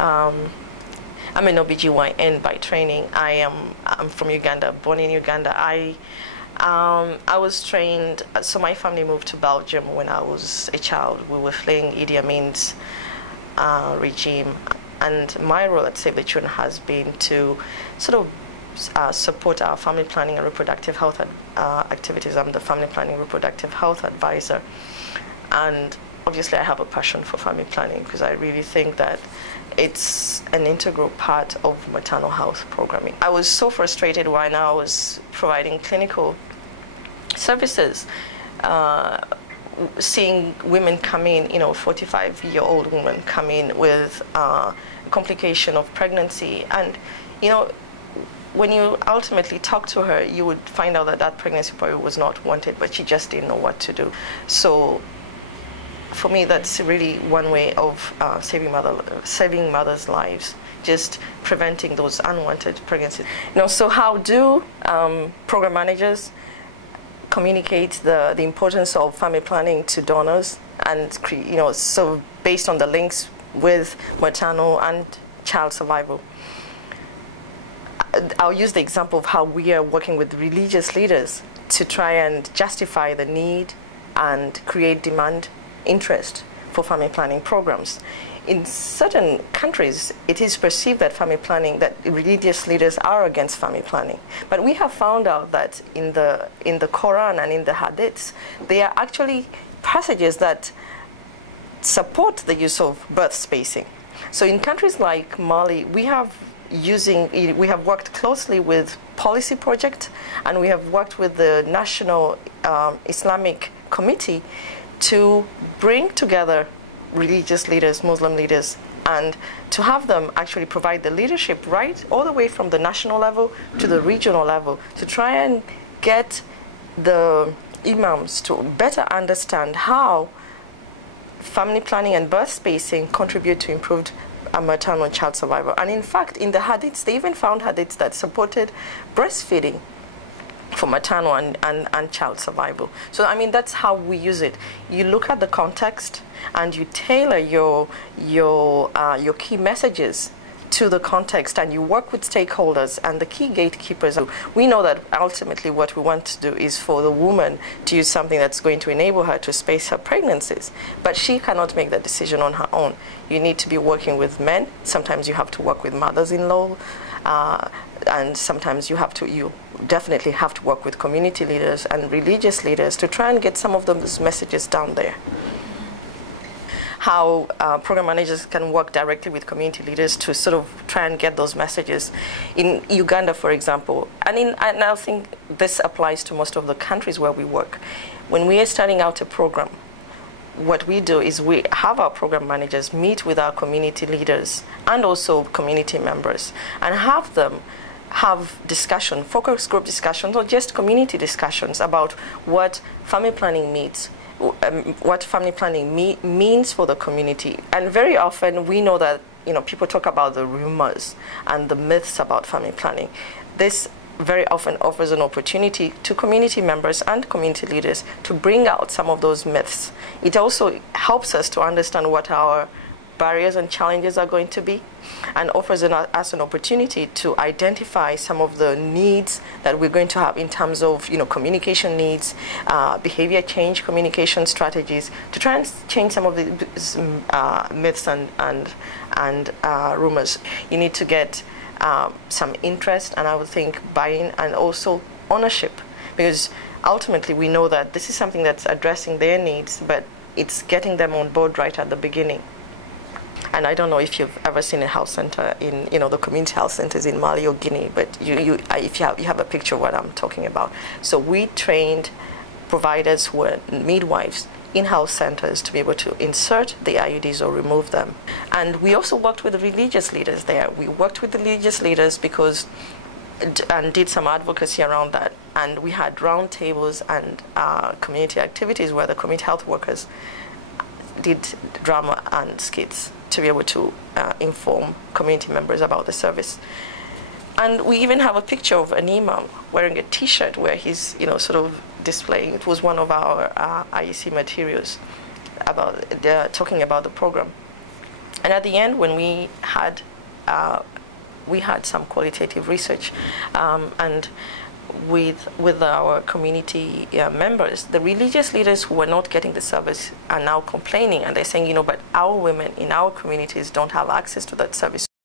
I'm an OBGYN by training. I'm from Uganda, born in Uganda. I was trained, so my family moved to Belgium when I was a child. We were fleeing Idi Amin's regime, and my role at Save the Children has been to sort of support our family planning and reproductive health activities. I'm the family planning reproductive health advisor, and obviously I have a passion for family planning because I really think that it's an integral part of maternal health programming. I was so frustrated when I was providing clinical services, seeing women come in, 45-year-old women come in with complication of pregnancy. And, when you ultimately talk to her, you would find out that that pregnancy probably was not wanted, but she just didn't know what to do. So for me, that's really one way of saving mothers' lives, just preventing those unwanted pregnancies. So how do program managers communicate the importance of family planning to donors, and so based on the links with maternal and child survival? I'll use the example of how we are working with religious leaders to try and justify the need and create demand interest for family planning programs. In certain countries, it is perceived that family planning, that religious leaders are against family planning. But we have found out that in the Quran and in the Hadiths, there are actually passages that support the use of birth spacing. So in countries like Mali, we have worked closely with Policy Project, and we have worked with the National Islamic Committee to bring together religious leaders, Muslim leaders, and to have them actually provide the leadership right all the way from the national level to the regional level to try and get the imams to better understand how family planning and birth spacing contribute to improved maternal and child survival. And in fact, in the hadiths, they even found hadiths that supported breastfeeding for maternal and child survival. So I mean, that's how we use it. You look at the context and you tailor your key messages to the context, and you work with stakeholders and the key gatekeepers. We know that ultimately what we want to do is for the woman to use something that's going to enable her to space her pregnancies, but she cannot make that decision on her own. You need to be working with men. Sometimes you have to work with mothers-in-law, and sometimes you definitely have to work with community leaders and religious leaders to try and get some of those messages down there. How program managers can work directly with community leaders to sort of try and get those messages. In Uganda, for example, and I think this applies to most of the countries where we work. When we are starting out a program, what we do is we have our program managers meet with our community leaders and also community members and have them have discussion, focus group discussions, or just community discussions about what family planning means, what family planning means for the community. And very often we know that people talk about the rumors and the myths about family planning. This very often offers an opportunity to community members and community leaders to bring out some of those myths. It also helps us to understand what our barriers and challenges are going to be, and offers us an opportunity to identify some of the needs that we're going to have in terms of communication needs, behavior change, communication strategies, to try and change some of the myths and rumors. You need to get some interest, and I would think buy-in and also ownership, because ultimately we know that this is something that's addressing their needs, but it's getting them on board right at the beginning. And I don't know if you've ever seen a health center in, the community health centers in Mali or Guinea, but if you have a picture of what I'm talking about. So we trained providers who were midwives in health centers to be able to insert the IUDs or remove them. And we also worked with the religious leaders there. We worked with the religious leaders and did some advocacy around that. And we had round tables and community activities where the community health workers did drama and skits to be able to inform community members about the service. And we even have a picture of an imam wearing a T-shirt where he's, sort of displaying. It was one of our IEC materials about talking about the program. And at the end, when we had some qualitative research, and with our community members, the religious leaders who were not getting the service are now complaining, and they're saying, but our women in our communities don't have access to that service.